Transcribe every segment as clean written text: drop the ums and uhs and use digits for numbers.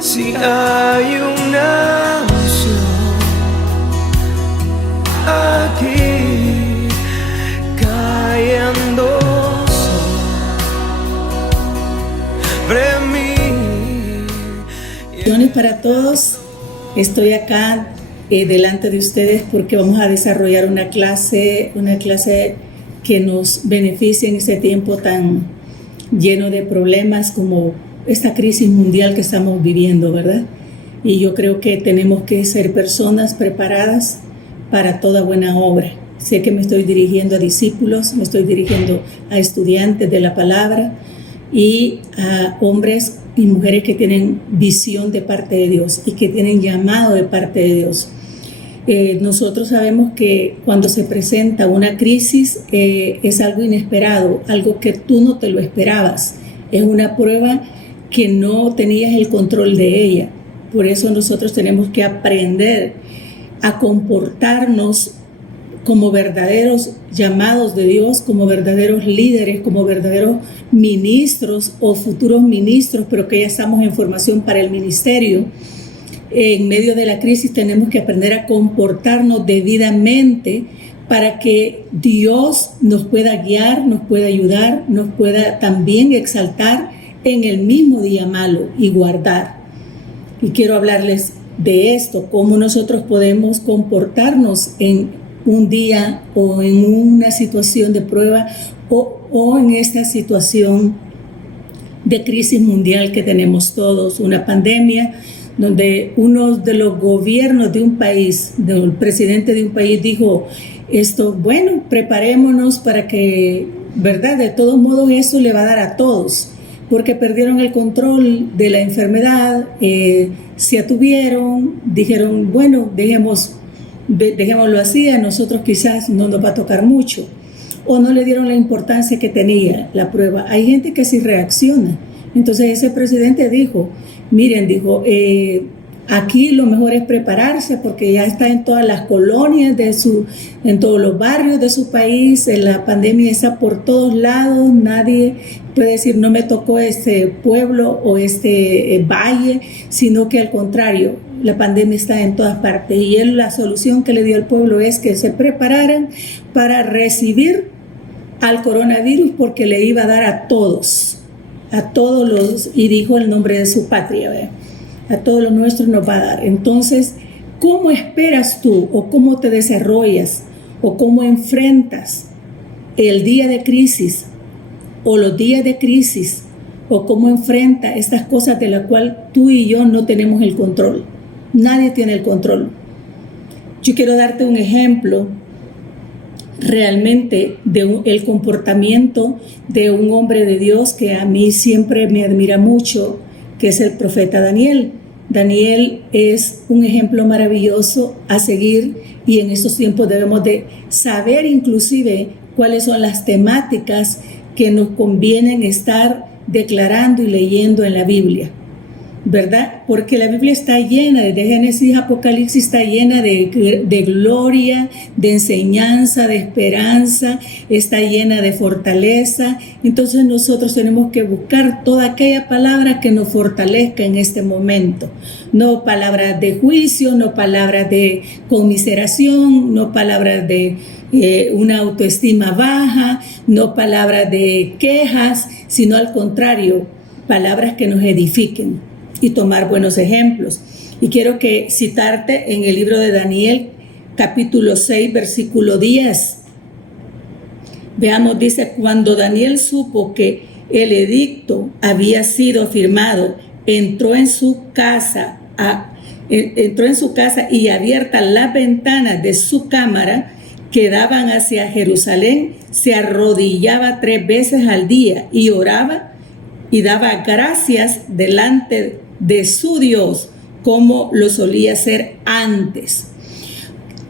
Si hay una unción aquí cayendo sobre mí. Bendiciones para todos. Estoy acá delante de ustedes porque vamos a desarrollar una clase que nos beneficie en este tiempo tan lleno de problemas como esta crisis mundial que estamos viviendo, ¿verdad? Y yo creo que tenemos que ser personas preparadas para toda buena obra. Sé que me estoy dirigiendo a discípulos, me estoy dirigiendo a estudiantes de la palabra y a hombres y mujeres que tienen visión de parte de Dios y que tienen llamado de parte de Dios. Nosotros sabemos que cuando se presenta una crisis es algo inesperado, algo que tú no te lo esperabas. Es una prueba que no tenías el control de ella. Por eso nosotros tenemos que aprender a comportarnos como verdaderos llamados de Dios, como verdaderos líderes, como verdaderos ministros o futuros ministros, pero que ya estamos en formación para el ministerio. En medio de la crisis tenemos que aprender a comportarnos debidamente para que Dios nos pueda guiar, nos pueda ayudar, nos pueda también exaltar en el mismo día malo y guardar. Y quiero hablarles de esto, cómo nosotros podemos comportarnos en un día o en una situación de prueba o en esta situación de crisis mundial que tenemos todos, una pandemia donde uno de los gobiernos de un país, el presidente de un país dijo esto, bueno, preparémonos para que, ¿verdad? De todos modos eso le va a dar a todos, porque perdieron el control de la enfermedad, se atuvieron, dijeron, bueno, dejémoslo así, a nosotros quizás no nos va a tocar mucho, o no le dieron la importancia que tenía la prueba. Hay gente que sí reacciona. Entonces ese presidente dijo, miren, aquí lo mejor es prepararse porque ya está en todas las colonias en todos los barrios de su país, la pandemia está por todos lados, nadie puede decir no me tocó este pueblo o este valle, sino que al contrario, la pandemia está en todas partes y la solución que le dio al pueblo es que se prepararan para recibir al coronavirus porque le iba a dar a todos y dijo el nombre de su patria, ¿verdad? A todos los nuestros nos va a dar. Entonces, ¿cómo esperas tú o cómo te desarrollas o cómo enfrentas el día de crisis o los días de crisis o cómo enfrenta estas cosas de las cuales tú y yo no tenemos el control? Nadie tiene el control. Yo quiero darte un ejemplo realmente el comportamiento de un hombre de Dios que a mí siempre me admira mucho, que es el profeta Daniel. Daniel es un ejemplo maravilloso a seguir y en estos tiempos debemos de saber inclusive cuáles son las temáticas que nos convienen estar declarando y leyendo en la Biblia, ¿verdad? Porque la Biblia está llena, desde Génesis a Apocalipsis está llena de gloria, de enseñanza, de esperanza, está llena de fortaleza. Entonces nosotros tenemos que buscar toda aquella palabra que nos fortalezca en este momento. No palabras de juicio, no palabras de conmiseración, no palabras de una autoestima baja, no palabras de quejas, sino al contrario, palabras que nos edifiquen y tomar buenos ejemplos. Y quiero citarte en el libro de Daniel, capítulo 6, versículo 10. Veamos, dice, cuando Daniel supo que el edicto había sido firmado, entró en su casa y abiertas las ventanas de su cámara que daban hacia Jerusalén, se arrodillaba 3 veces al día y oraba y daba gracias delante de su Dios como lo solía hacer antes.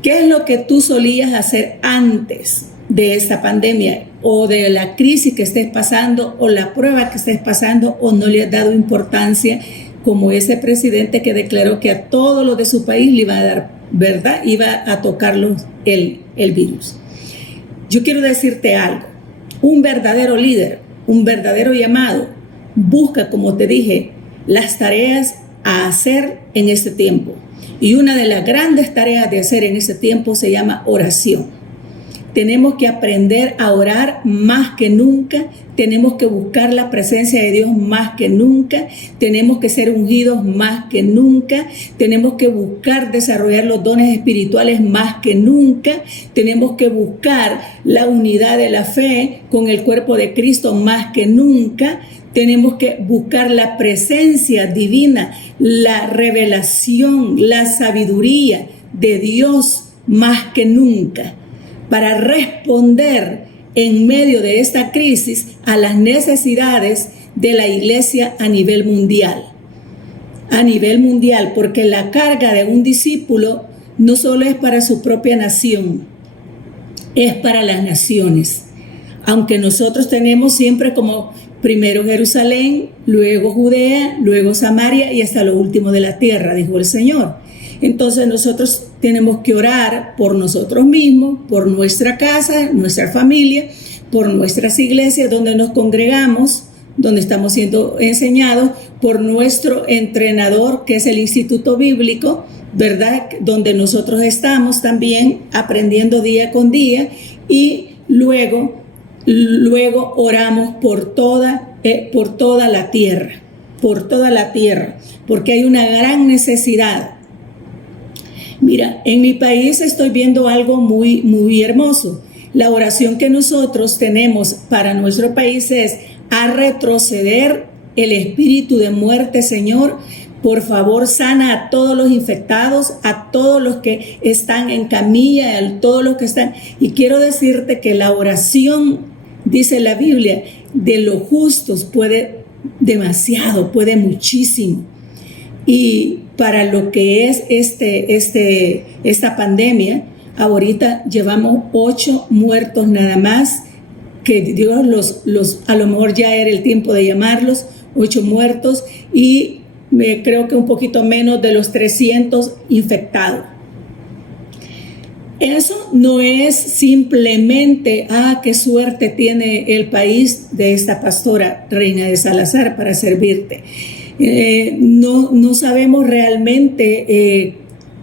¿Qué es lo que tú solías hacer antes de esta pandemia o de la crisis que estés pasando o la prueba que estés pasando, o no le has dado importancia como ese presidente que declaró que a todos los de su país le iba a dar, ¿verdad? Iba a tocarlos el virus? Yo quiero decirte algo. Un verdadero líder, un verdadero llamado, busca, como te dije, las tareas a hacer en este tiempo. Y una de las grandes tareas de hacer en este tiempo se llama oración. Tenemos que aprender a orar más que nunca, tenemos que buscar la presencia de Dios más que nunca, tenemos que ser ungidos más que nunca, tenemos que buscar desarrollar los dones espirituales más que nunca, tenemos que buscar la unidad de la fe con el cuerpo de Cristo más que nunca, tenemos que buscar la presencia divina, la revelación, la sabiduría de Dios más que nunca, para responder en medio de esta crisis a las necesidades de la iglesia a nivel mundial. A nivel mundial, porque la carga de un discípulo no solo es para su propia nación, es para las naciones. Aunque nosotros tenemos siempre como primero Jerusalén, luego Judea, luego Samaria y hasta lo último de la tierra, dijo el Señor. Entonces nosotros tenemos que orar por nosotros mismos, por nuestra casa, nuestra familia, por nuestras iglesias donde nos congregamos, donde estamos siendo enseñados, por nuestro entrenador que es el Instituto Bíblico, ¿verdad? Donde nosotros estamos también aprendiendo día con día y luego oramos por toda la tierra, porque hay una gran necesidad. Mira, en mi país estoy viendo algo muy, muy hermoso. La oración que nosotros tenemos para nuestro país es a retroceder el espíritu de muerte, Señor. Por favor, sana a todos los infectados, a todos los que están en camilla, a todos los que están. Y quiero decirte que la oración, dice la Biblia, de los justos puede demasiado, puede muchísimo. Y para lo que es esta pandemia, ahorita llevamos 8 muertos nada más, que Dios a lo mejor ya era el tiempo de llamarlos, 8 muertos, y creo que un poquito menos de los 300 infectados. Eso no es simplemente, qué suerte tiene el país de esta pastora Reina de Salazar para servirte. No sabemos realmente,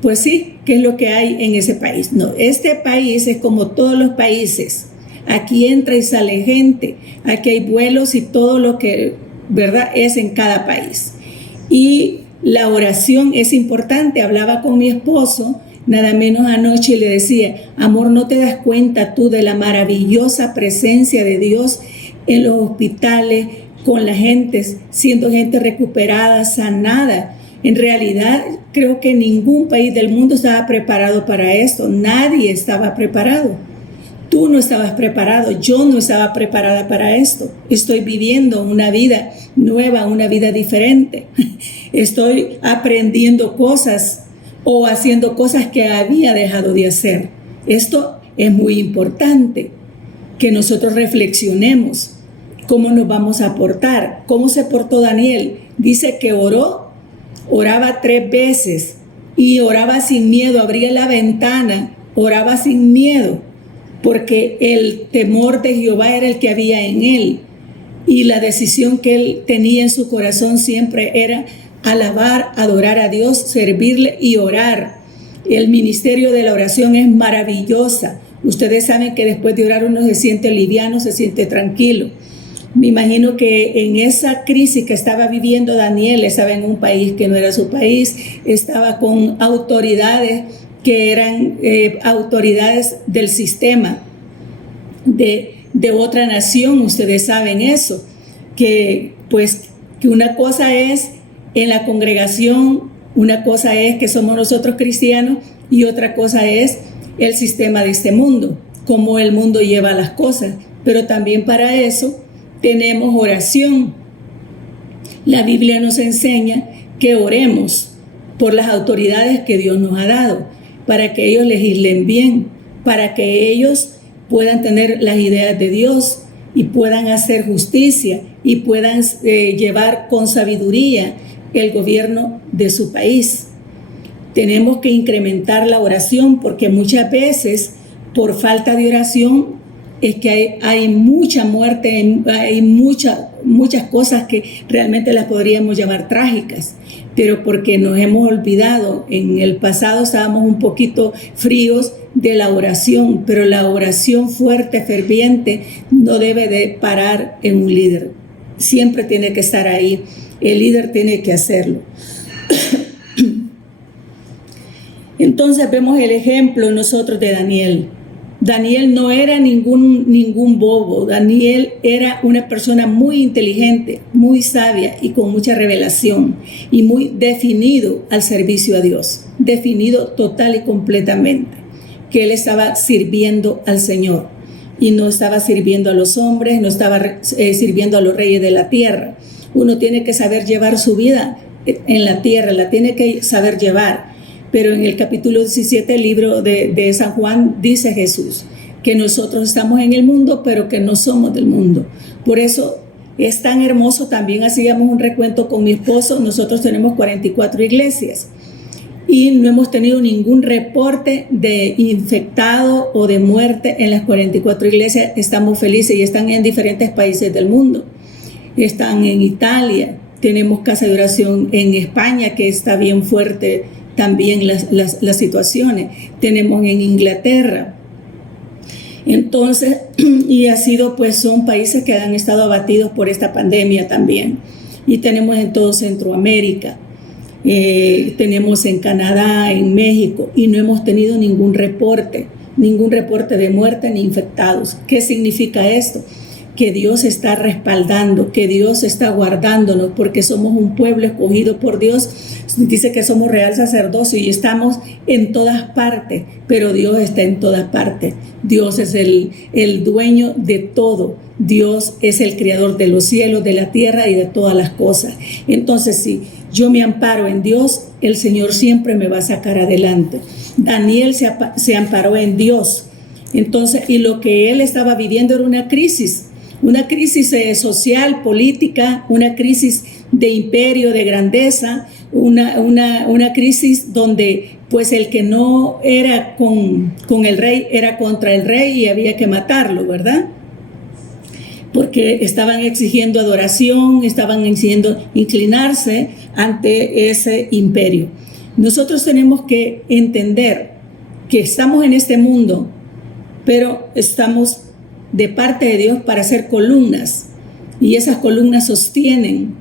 pues sí, qué es lo que hay en ese país. No, este país es como todos los países. Aquí entra y sale gente, aquí hay vuelos y todo lo que, ¿verdad?, es en cada país. Y la oración es importante. Hablaba con mi esposo nada menos anoche y le decía, amor, ¿no te das cuenta tú de la maravillosa presencia de Dios en los hospitales, con la gente, siendo gente recuperada, sanada? En realidad, creo que ningún país del mundo estaba preparado para esto. Nadie estaba preparado. Tú no estabas preparado, yo no estaba preparada para esto. Estoy viviendo una vida nueva, una vida diferente. Estoy aprendiendo cosas o haciendo cosas que había dejado de hacer. Esto es muy importante, que nosotros reflexionemos cómo nos vamos a portar, cómo se portó Daniel. Dice que oraba 3 veces y oraba sin miedo, abría la ventana, oraba sin miedo, porque el temor de Jehová era el que había en él, y la decisión que él tenía en su corazón siempre era alabar, adorar a Dios, servirle y orar. El ministerio de la oración es maravillosa. Ustedes saben que después de orar uno se siente liviano, se siente tranquilo. Me imagino que en esa crisis que estaba viviendo Daniel, estaba en un país que no era su país, estaba con autoridades que eran autoridades del sistema de otra nación. Ustedes saben eso, que una cosa es en la congregación, una cosa es que somos nosotros cristianos y otra cosa es el sistema de este mundo, cómo el mundo lleva las cosas. Pero también para eso tenemos oración. La Biblia nos enseña que oremos por las autoridades que Dios nos ha dado, para que ellos legislen bien, para que ellos puedan tener las ideas de Dios y puedan hacer justicia y puedan llevar con sabiduría el gobierno de su país. Tenemos que incrementar la oración, porque muchas veces por falta de oración es que hay mucha muerte, hay muchas cosas que realmente las podríamos llamar trágicas, pero porque nos hemos olvidado. En el pasado estábamos un poquito fríos de la oración, pero la oración fuerte, ferviente, no debe de parar en un líder. Siempre tiene que estar ahí. El líder tiene que hacerlo. Entonces vemos el ejemplo nosotros de Daniel. Daniel no era ningún bobo. Daniel era una persona muy inteligente, muy sabia y con mucha revelación y muy definido al servicio a Dios, definido total y completamente, que él estaba sirviendo al Señor y no estaba sirviendo a los hombres, no estaba sirviendo a los reyes de la tierra. Uno tiene que saber llevar su vida en la tierra, la tiene que saber llevar. Pero en el capítulo 17 del libro de San Juan dice Jesús que nosotros estamos en el mundo, pero que no somos del mundo. Por eso es tan hermoso. También hacíamos un recuento con mi esposo. Nosotros tenemos 44 iglesias y no hemos tenido ningún reporte de infectado o de muerte en las 44 iglesias. Estamos felices y están en diferentes países del mundo. Están en Italia, tenemos casa de oración en España, que está bien fuerte también las situaciones. Tenemos en Inglaterra. Entonces, y ha sido, pues son países que han estado abatidos por esta pandemia también. Y tenemos en todo Centroamérica, tenemos en Canadá, en México, y no hemos tenido ningún reporte de muerte ni infectados. ¿Qué significa esto? Que Dios está respaldando, que Dios está guardándonos, porque somos un pueblo escogido por Dios. Dice que somos real sacerdocio y estamos en todas partes, pero Dios está en todas partes. Dios es el dueño de todo. Dios es el creador de los cielos, de la tierra y de todas las cosas. Entonces, si yo me amparo en Dios, el Señor siempre me va a sacar adelante. Daniel se amparó en Dios. Entonces, y lo que él estaba viviendo era una crisis social, política, una crisis de imperio, de grandeza, una crisis donde pues el que no era con el rey era contra el rey y había que matarlo, ¿verdad? Porque estaban exigiendo adoración, estaban exigiendo inclinarse ante ese imperio. Nosotros tenemos que entender que estamos en este mundo, pero estamos de parte de Dios para hacer columnas, y esas columnas sostienen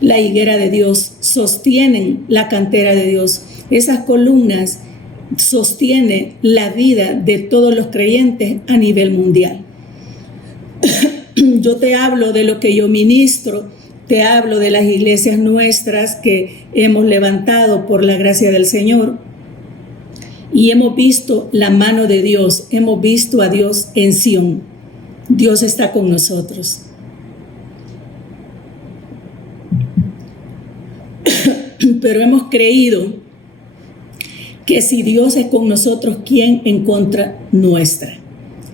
la higuera de Dios, sostienen la cantera de Dios. Esas columnas sostienen la vida de todos los creyentes a nivel mundial. Yo te hablo de lo que yo ministro, te hablo de las iglesias nuestras que hemos levantado por la gracia del Señor. Y hemos visto la mano de Dios, hemos visto a Dios en Sión. Dios está con nosotros. Pero hemos creído que si Dios es con nosotros, ¿quién en contra nuestra?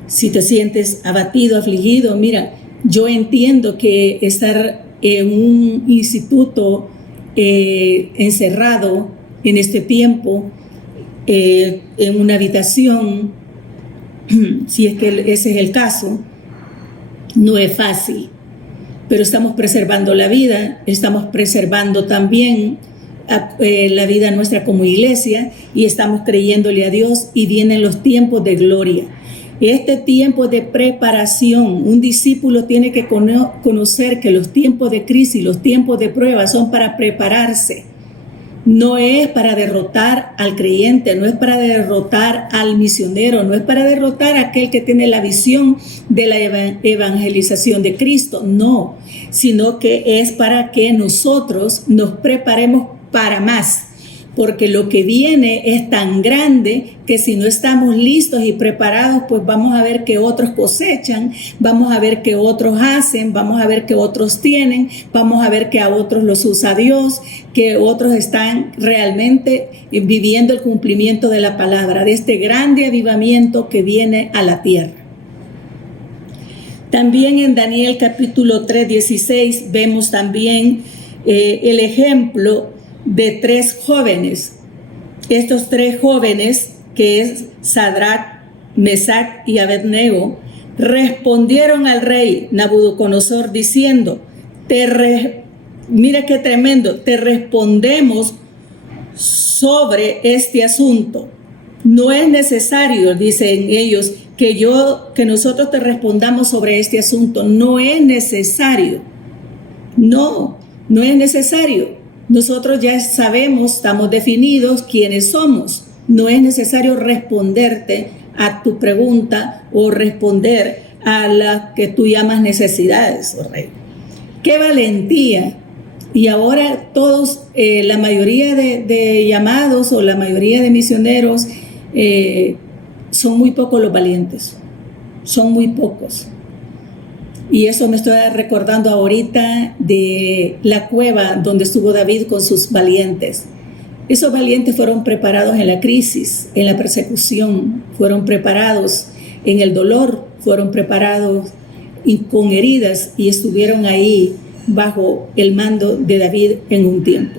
Si te sientes abatido, afligido, mira, yo entiendo que estar en un instituto encerrado en este tiempo, en una habitación, si es que ese es el caso, no es fácil, pero estamos preservando la vida, estamos preservando también la vida nuestra como iglesia, y estamos creyéndole a Dios, y vienen los tiempos de gloria. Este tiempo de preparación, un discípulo tiene que conocer que los tiempos de crisis, los tiempos de prueba son para prepararse. No es para derrotar al creyente, no es para derrotar al misionero, no es para derrotar a aquel que tiene la visión de la evangelización de Cristo, no, sino que es para que nosotros nos preparemos para más, porque lo que viene es tan grande que si no estamos listos y preparados, pues vamos a ver que otros cosechan, vamos a ver que otros hacen, vamos a ver que otros tienen, vamos a ver que a otros los usa Dios, que otros están realmente viviendo el cumplimiento de la palabra, de este grande avivamiento que viene a la tierra. También en Daniel capítulo 3:16 vemos también el ejemplo de 3 jóvenes. Estos 3 jóvenes, que es Sadrach, Mesach y Abednego, respondieron al rey Nabucodonosor diciendo, mira qué tremendo, te respondemos sobre este asunto. No es necesario, dicen ellos, que nosotros te respondamos sobre este asunto. No es necesario. No es necesario. Nosotros ya sabemos, estamos definidos quiénes somos. No es necesario responderte a tu pregunta o responder a las que tú llamas necesidades, oh rey. ¡Qué valentía! Y ahora todos, la mayoría de llamados o la mayoría de misioneros, son muy pocos los valientes. Son muy pocos. Y eso me estoy recordando ahorita de la cueva donde estuvo David con sus valientes. Esos valientes fueron preparados en la crisis, en la persecución, fueron preparados en el dolor, fueron preparados con heridas y estuvieron ahí bajo el mando de David en un tiempo.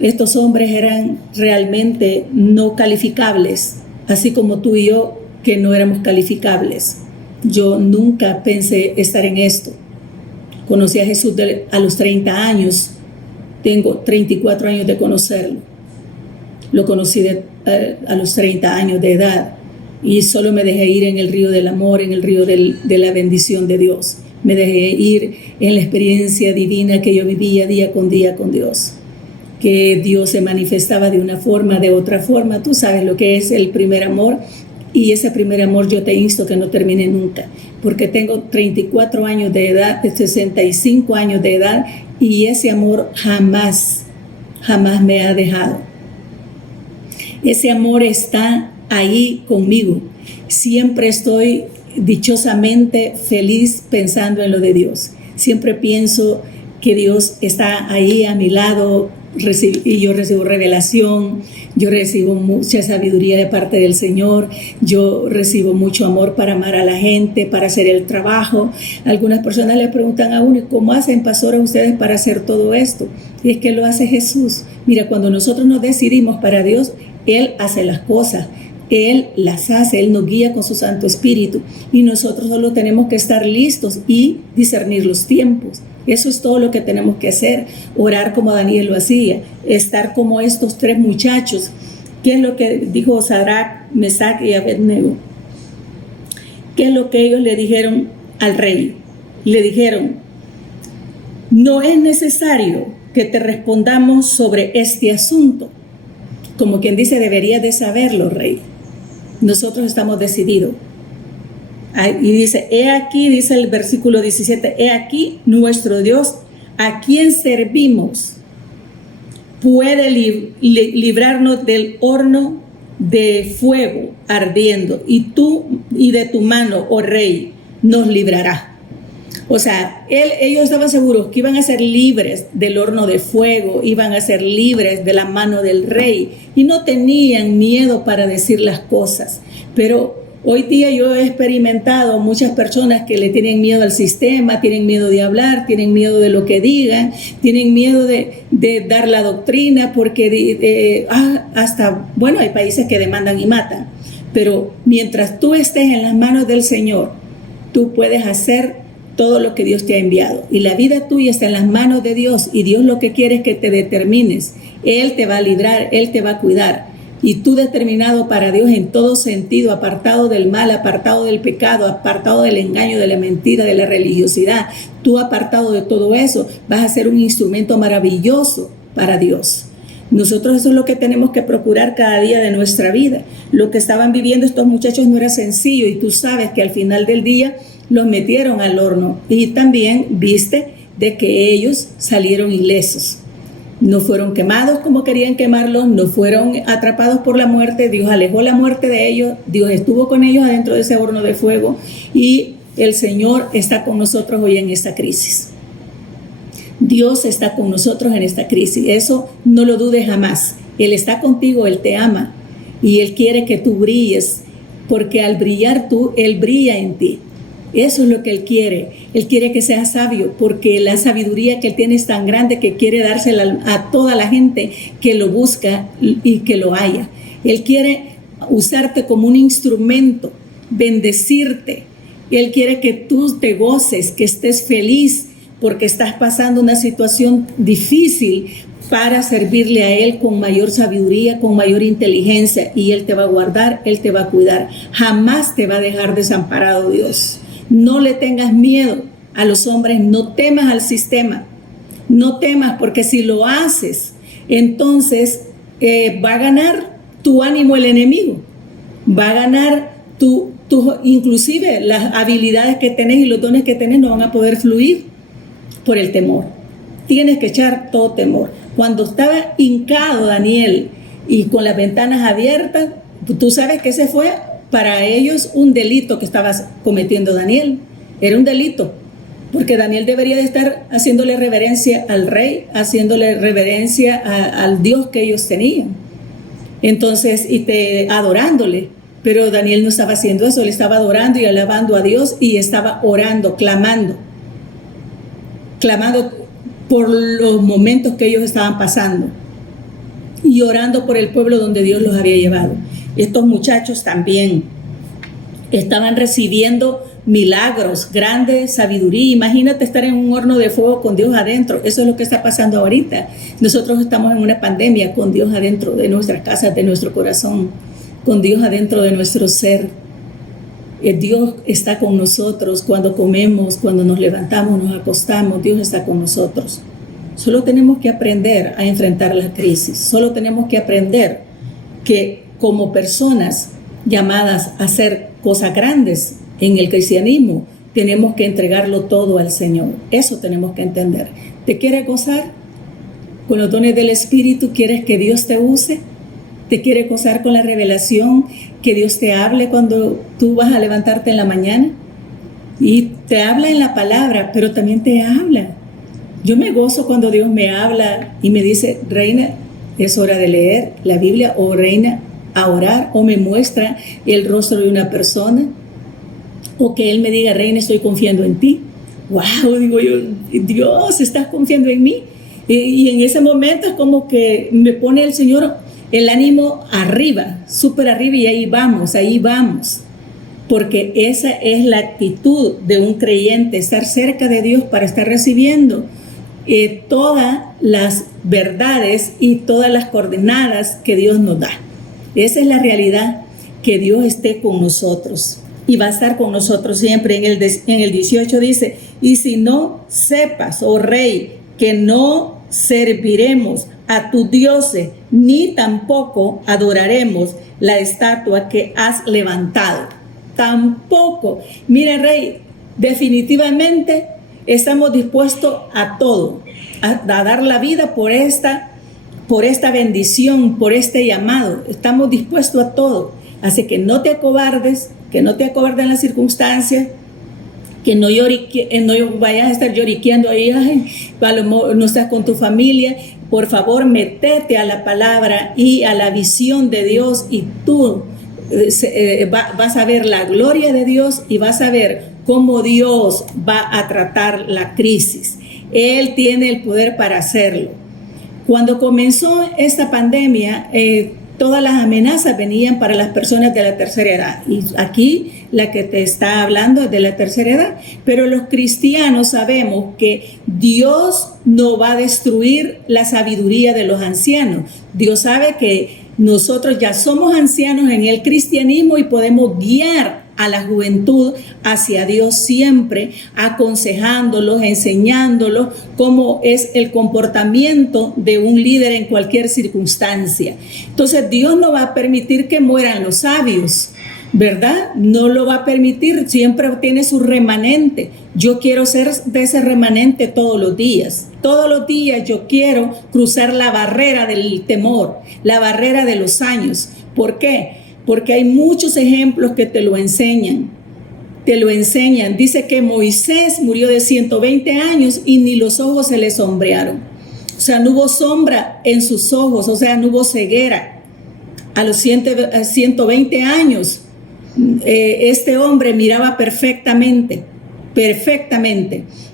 Estos hombres eran realmente no calificables, así como tú y yo que no éramos calificables. Yo nunca pensé estar en esto. Conocí a Jesús a los 30 años, tengo 34 años de conocerlo. Lo conocí a los 30 años de edad y solo me dejé ir en el río del amor, en el río de la bendición de Dios. Me dejé ir en la experiencia divina que yo vivía día con Dios. Que Dios se manifestaba de una forma, de otra forma. Tú sabes lo que es el primer amor, y ese primer amor yo te insto que no termine nunca, porque tengo 34 años de edad, 65 años de edad, y ese amor jamás me ha dejado. Ese amor está ahí conmigo. Siempre estoy dichosamente feliz pensando en lo de Dios. Siempre pienso que Dios está ahí a mi lado, y yo recibo revelación, yo recibo mucha sabiduría de parte del Señor, yo recibo mucho amor para amar a la gente, para hacer el trabajo. Algunas personas le preguntan a uno, ¿cómo hacen, pastora, ustedes para hacer todo esto? Y es que lo hace Jesús. Mira, cuando nosotros nos decidimos para Dios, Él hace las cosas. Él las hace, Él nos guía con su Santo Espíritu y nosotros solo tenemos que estar listos y discernir los tiempos. Eso es todo lo que tenemos que hacer, orar como Daniel lo hacía, estar como estos 3 muchachos. ¿Qué es lo que dijo Sadrach, Mesach y Abednego? ¿Qué es lo que ellos le dijeron al rey? Le dijeron, no es necesario que te respondamos sobre este asunto. Como quien dice, deberías de saberlo, rey. Nosotros estamos decididos. Y dice, he aquí, dice el versículo 17, he aquí nuestro Dios, a quien servimos, puede librarnos del horno de fuego ardiendo, y de tu mano, oh rey, nos librará. O sea, ellos estaban seguros que iban a ser libres del horno de fuego, iban a ser libres de la mano del rey y no tenían miedo para decir las cosas. Pero hoy día yo he experimentado muchas personas que le tienen miedo al sistema, tienen miedo de hablar, tienen miedo de lo que digan, tienen miedo de dar la doctrina porque hay países que demandan y matan. Pero mientras tú estés en las manos del Señor, tú puedes hacer todo lo que Dios te ha enviado. Y la vida tuya está en las manos de Dios y Dios lo que quiere es que te determines. Él te va a librar, Él te va a cuidar. Y tú determinado para Dios en todo sentido, apartado del mal, apartado del pecado, apartado del engaño, de la mentira, de la religiosidad, tú apartado de todo eso, vas a ser un instrumento maravilloso para Dios. Nosotros eso es lo que tenemos que procurar cada día de nuestra vida. Lo que estaban viviendo estos muchachos no era sencillo y tú sabes que al final del día los metieron al horno y también viste de que ellos salieron ilesos. No fueron quemados como querían quemarlos, no fueron atrapados por la muerte. Dios alejó la muerte de ellos, Dios estuvo con ellos adentro de ese horno de fuego y el Señor está con nosotros hoy en esta crisis. Dios está con nosotros en esta crisis, eso no lo dudes jamás. Él está contigo, Él te ama y Él quiere que tú brilles, porque al brillar tú, Él brilla en ti. Eso es lo que Él quiere que seas sabio, porque la sabiduría que Él tiene es tan grande que quiere dársela a toda la gente que lo busca y que lo haya. Él quiere usarte como un instrumento, bendecirte, Él quiere que tú te goces, que estés feliz porque estás pasando una situación difícil, para servirle a Él con mayor sabiduría, con mayor inteligencia, y Él te va a guardar, Él te va a cuidar. Jamás te va a dejar desamparado Dios. No le tengas miedo a los hombres, no temas al sistema, no temas, porque si lo haces, entonces va a ganar tu ánimo el enemigo, va a ganar inclusive las habilidades que tenés y los dones que tenés no van a poder fluir por el temor. Tienes que echar todo temor. Cuando estaba hincado Daniel y con las ventanas abiertas, tú sabes que ese fue para ellos un delito que estaba cometiendo Daniel. Era un delito, porque Daniel debería de estar haciéndole reverencia al rey, haciéndole reverencia al Dios que ellos tenían. Entonces, adorándole. Pero Daniel no estaba haciendo eso, él estaba adorando y alabando a Dios y estaba orando, clamando por los momentos que ellos estaban pasando y orando por el pueblo donde Dios los había llevado. Estos muchachos también estaban recibiendo milagros, grande sabiduría. Imagínate estar en un horno de fuego con Dios adentro. Eso es lo que está pasando ahorita. Nosotros estamos en una pandemia con Dios adentro de nuestras casas, de nuestro corazón, con Dios adentro de nuestro ser. Dios está con nosotros cuando comemos, cuando nos levantamos, nos acostamos. Dios está con nosotros. Solo tenemos que aprender a enfrentar la crisis. Solo tenemos que aprender que como personas llamadas a hacer cosas grandes en el cristianismo, tenemos que entregarlo todo al Señor. Eso tenemos que entender. ¿Te quieres gozar con los dones del Espíritu? ¿Quieres que Dios te use? ¿Te quieres gozar con la revelación? Que Dios te hable cuando tú vas a levantarte en la mañana. Y te habla en la palabra, pero también te habla. Yo me gozo cuando Dios me habla y me dice, Reina, es hora de leer la Biblia, o Reina, a orar, o me muestra el rostro de una persona, o que Él me diga, Reina, estoy confiando en ti. Wow, digo yo, Dios, estás confiando en mí. Y en ese momento es como que me pone el Señor el ánimo arriba, súper arriba, y ahí vamos. Porque esa es la actitud de un creyente, estar cerca de Dios para estar recibiendo todas las verdades y todas las coordenadas que Dios nos da. Esa es la realidad, que Dios esté con nosotros y va a estar con nosotros siempre. En el 18 dice, y si no sepas, oh rey, que no serviremos a tus dioses, ni tampoco adoraremos la estatua que has levantado. Tampoco. Mira, rey, definitivamente estamos dispuestos a todo, a dar la vida por esta bendición, por este llamado. Estamos dispuestos a todo. Así que no te acobardes, que no te acobarden las circunstancias, que no vayas a estar lloriqueando ahí, ay, no estás con tu familia. Por favor, métete a la palabra y a la visión de Dios, y tú vas a ver la gloria de Dios y vas a ver cómo Dios va a tratar la crisis. Él tiene el poder para hacerlo. Cuando comenzó esta pandemia, todas las amenazas venían para las personas de la tercera edad. Y aquí la que te está hablando es de la tercera edad. Pero los cristianos sabemos que Dios no va a destruir la sabiduría de los ancianos. Dios sabe que nosotros ya somos ancianos en el cristianismo y podemos guiar a la juventud hacia Dios siempre, aconsejándolos, enseñándolos cómo es el comportamiento de un líder en cualquier circunstancia. Entonces Dios no va a permitir que mueran los sabios, ¿verdad? No lo va a permitir, siempre tiene su remanente. Yo quiero ser de ese remanente todos los días. Todos los días yo quiero cruzar la barrera del temor, la barrera de los años. ¿Por qué? Porque hay muchos ejemplos que te lo enseñan. Dice que Moisés murió de 120 años y ni los ojos se le sombrearon. O sea, no hubo sombra en sus ojos, o sea, no hubo ceguera. A los 120 años, este hombre miraba perfectamente.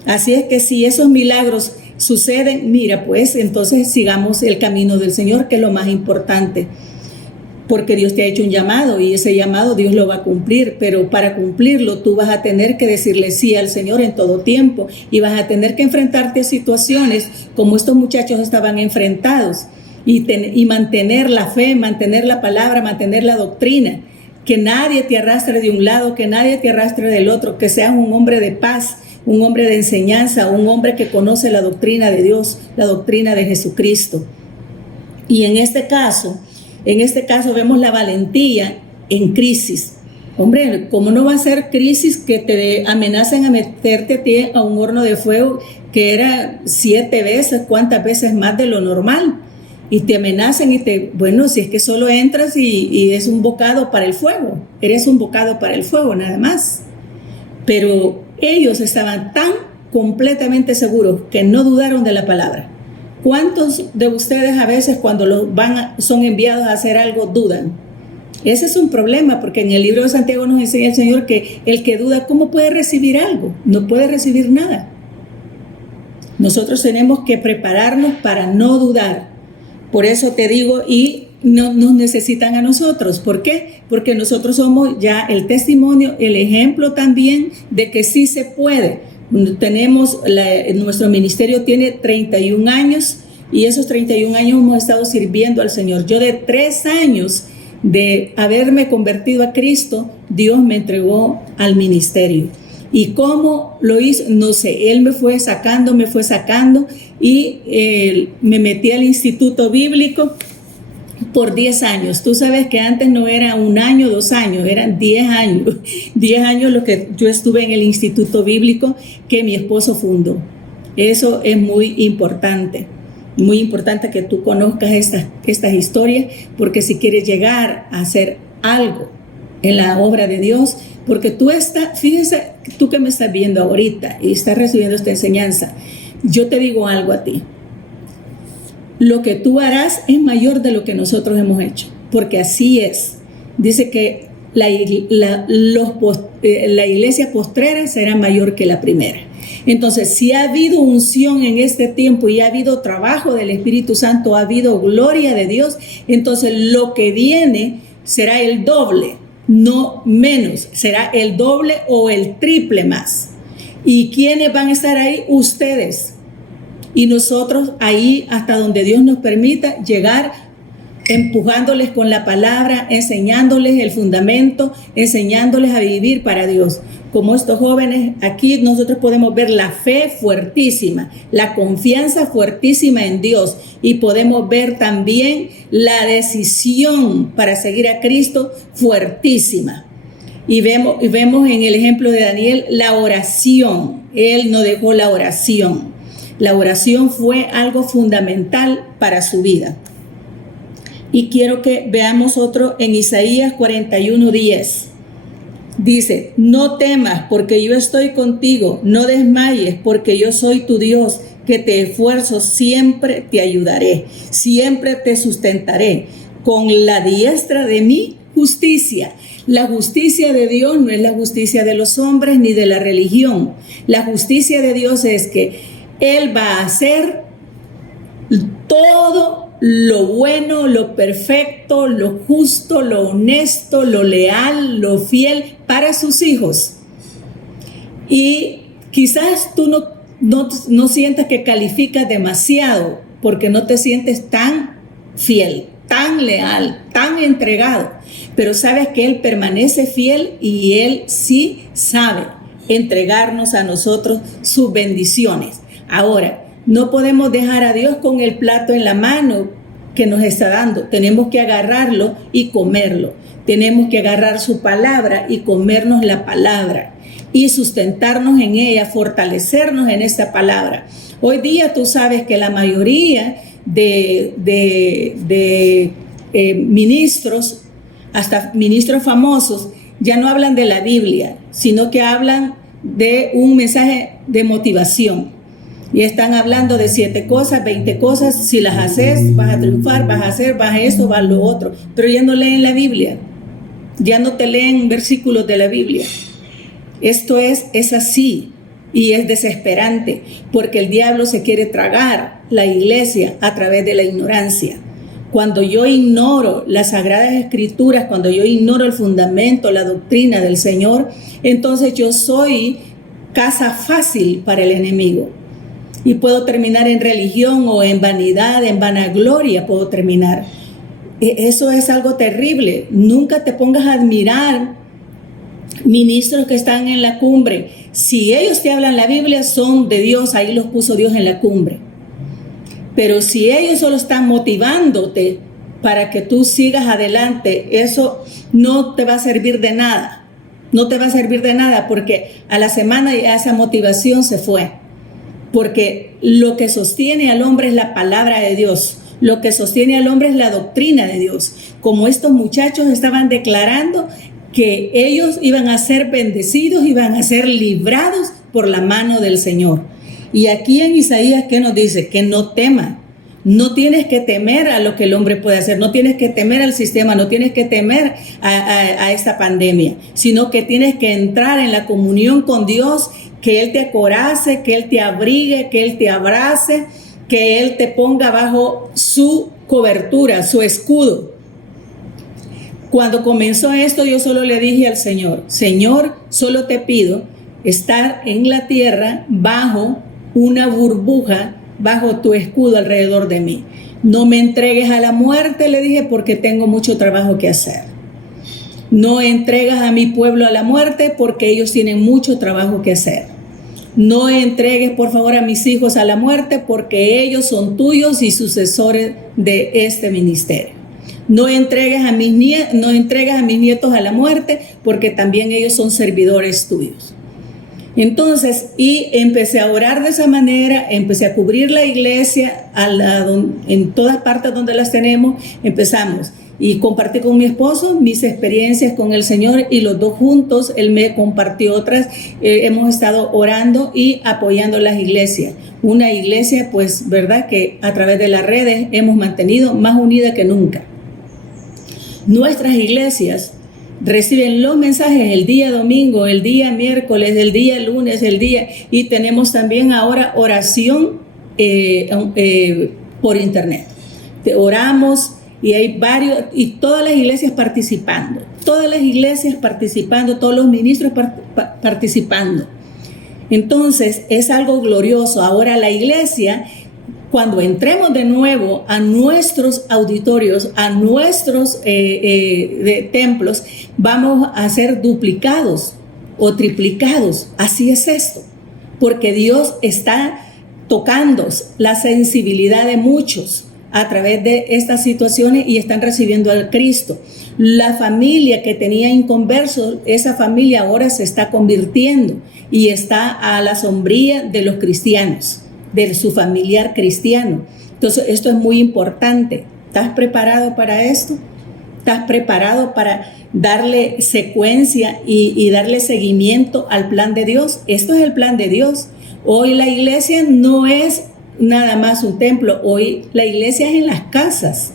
Así es que si esos milagros suceden, mira, pues entonces sigamos el camino del Señor, que es lo más importante. porque Dios te ha hecho un llamado y ese llamado Dios lo va a cumplir, pero para cumplirlo tú vas a tener que decirle sí al Señor en todo tiempo y vas a tener que enfrentarte a situaciones como estos muchachos estaban enfrentados y mantener la fe, mantener la palabra, mantener la doctrina, que nadie te arrastre de un lado, que nadie te arrastre del otro, que seas un hombre de paz, un hombre de enseñanza, un hombre que conoce la doctrina de Dios, la doctrina de Jesucristo. Y en este caso vemos la valentía en crisis. Hombre, ¿cómo no va a ser crisis que te amenazan a meterte a ti a un horno de fuego que era 7 veces, cuántas veces más de lo normal? Y te amenazan bueno, si es que solo entras y es un bocado para el fuego, eres un bocado para el fuego nada más. Pero ellos estaban tan completamente seguros que no dudaron de la palabra. ¿Cuántos de ustedes a veces cuando son enviados a hacer algo dudan? Ese es un problema, porque en el libro de Santiago nos enseña el Señor que el que duda, ¿cómo puede recibir algo? No puede recibir nada. Nosotros tenemos que prepararnos para no dudar. Por eso te digo, y no nos necesitan a nosotros. ¿Por qué? Porque nosotros somos ya el testimonio, el ejemplo también de que sí se puede. Nuestro ministerio tiene 31 años y esos 31 años hemos estado sirviendo al Señor. Yo de 3 años de haberme convertido a Cristo, Dios me entregó al ministerio. ¿Y cómo lo hizo? No sé, Él me fue sacando y me metí al Instituto Bíblico por 10 años. Tú sabes que antes no era 1 año, 2 años, eran 10 años. 10 años lo que yo estuve en el Instituto Bíblico que mi esposo fundó. Eso es muy importante que tú conozcas estas historias, porque si quieres llegar a hacer algo en la obra de Dios, porque fíjese, tú que me estás viendo ahorita y estás recibiendo esta enseñanza, yo te digo algo a ti. Lo que tú harás es mayor de lo que nosotros hemos hecho, porque así es. Dice que la iglesia postrera será mayor que la primera. Entonces, si ha habido unción en este tiempo y ha habido trabajo del Espíritu Santo, ha habido gloria de Dios, entonces lo que viene será el doble, no menos, será el doble o el triple más. ¿Y quiénes van a estar ahí? Ustedes. Y nosotros ahí hasta donde Dios nos permita llegar, empujándoles con la palabra, enseñándoles el fundamento, enseñándoles a vivir para Dios. Como estos jóvenes, aquí nosotros podemos ver la fe fuertísima, la confianza fuertísima en Dios, y podemos ver también la decisión para seguir a Cristo fuertísima. Y vemos en el ejemplo de Daniel la oración. Él no dejó la oración. La oración fue algo fundamental para su vida. Y quiero que veamos otro en Isaías 41:10. Dice: no temas, porque yo estoy contigo, no desmayes, porque yo soy tu Dios, que te esfuerzo, siempre te ayudaré, siempre te sustentaré con la diestra de mi justicia. La justicia de Dios no es la justicia de los hombres ni de la religión. La justicia de Dios es que Él va a hacer todo lo bueno, lo perfecto, lo justo, lo honesto, lo leal, lo fiel para sus hijos. Y quizás tú no sientas que calificas demasiado, porque no te sientes tan fiel, tan leal, tan entregado, pero sabes que Él permanece fiel y Él sí sabe entregarnos a nosotros sus bendiciones. Ahora, no podemos dejar a Dios con el plato en la mano que nos está dando. Tenemos que agarrarlo y comerlo. Tenemos que agarrar su palabra y comernos la palabra y sustentarnos en ella, fortalecernos en esta palabra. Hoy día tú sabes que la mayoría de ministros, hasta ministros famosos, ya no hablan de la Biblia, sino que hablan de un mensaje de motivación. Y están hablando de 7 cosas, 20 cosas. Si las haces, vas a triunfar, vas a hacer, vas a esto, vas a lo otro. Pero ya no leen la Biblia. Ya no te leen versículos de la Biblia. Esto es así. Y es desesperante. Porque el diablo se quiere tragar la iglesia a través de la ignorancia. Cuando yo ignoro las Sagradas Escrituras, cuando yo ignoro el fundamento, la doctrina del Señor, entonces yo soy casa fácil para el enemigo. Y puedo terminar en religión o en vanidad, en vanagloria puedo terminar. Eso es algo terrible. Nunca te pongas a admirar ministros que están en la cumbre. Si ellos te hablan la Biblia, son de Dios, ahí los puso Dios en la cumbre. Pero si ellos solo están motivándote para que tú sigas adelante, eso no te va a servir de nada. No te va a servir de nada, porque a la semana ya esa motivación se fue. Porque lo que sostiene al hombre es la palabra de Dios. Lo que sostiene al hombre es la doctrina de Dios. Como estos muchachos estaban declarando que ellos iban a ser bendecidos, iban a ser librados por la mano del Señor. Y aquí en Isaías, ¿qué nos dice? Que no teman. No tienes que temer a lo que el hombre puede hacer, no tienes que temer al sistema, no tienes que temer a esta pandemia, sino que tienes que entrar en la comunión con Dios, que Él te acorace, que Él te abrigue, que Él te abrace, que Él te ponga bajo su cobertura, su escudo. Cuando comenzó esto, yo solo le dije al Señor, Señor, solo te pido estar en la tierra bajo una burbuja, bajo tu escudo alrededor de mí. No me entregues a la muerte, le dije, porque tengo mucho trabajo que hacer. No entregas a mi pueblo a la muerte porque ellos tienen mucho trabajo que hacer. No entregues, por favor, a mis hijos a la muerte porque ellos son tuyos y sucesores de este ministerio. No entregues a mis nietos a la muerte porque también ellos son servidores tuyos. Entonces, y empecé a orar de esa manera, empecé a cubrir la iglesia en todas partes donde las tenemos, empezamos. Y compartí con mi esposo mis experiencias con el Señor y los dos juntos, él me compartió otras. Hemos estado orando y apoyando las iglesias. Una iglesia, pues, verdad que a través de las redes hemos mantenido más unida que nunca. Nuestras iglesias reciben los mensajes el día domingo, el día miércoles, el día lunes, y tenemos también ahora oración por internet. Oramos y hay varios, y todas las iglesias participando, todos los ministros participando. Entonces es algo glorioso. Ahora la iglesia, cuando entremos de nuevo a nuestros auditorios, a nuestros templos, vamos a ser duplicados o triplicados. Así es esto, porque Dios está tocando la sensibilidad de muchos a través de estas situaciones y están recibiendo al Cristo. La familia que tenía inconversos, esa familia ahora se está convirtiendo y está a la sombría de los cristianos, de su familiar cristiano. Entonces esto es muy importante. ¿Estás preparado para esto? ¿Estás preparado para darle secuencia y darle seguimiento al plan de Dios? Esto es el plan de Dios. Hoy la iglesia no es nada más un templo, hoy la iglesia es en las casas.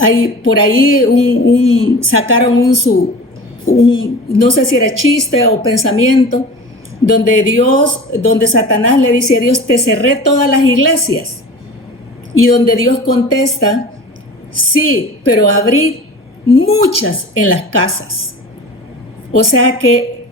Hay por ahí sacaron un no sé si era chiste o pensamiento, donde Satanás le dice a Dios, te cerré todas las iglesias, y donde Dios contesta, sí, pero abrí muchas en las casas. O sea que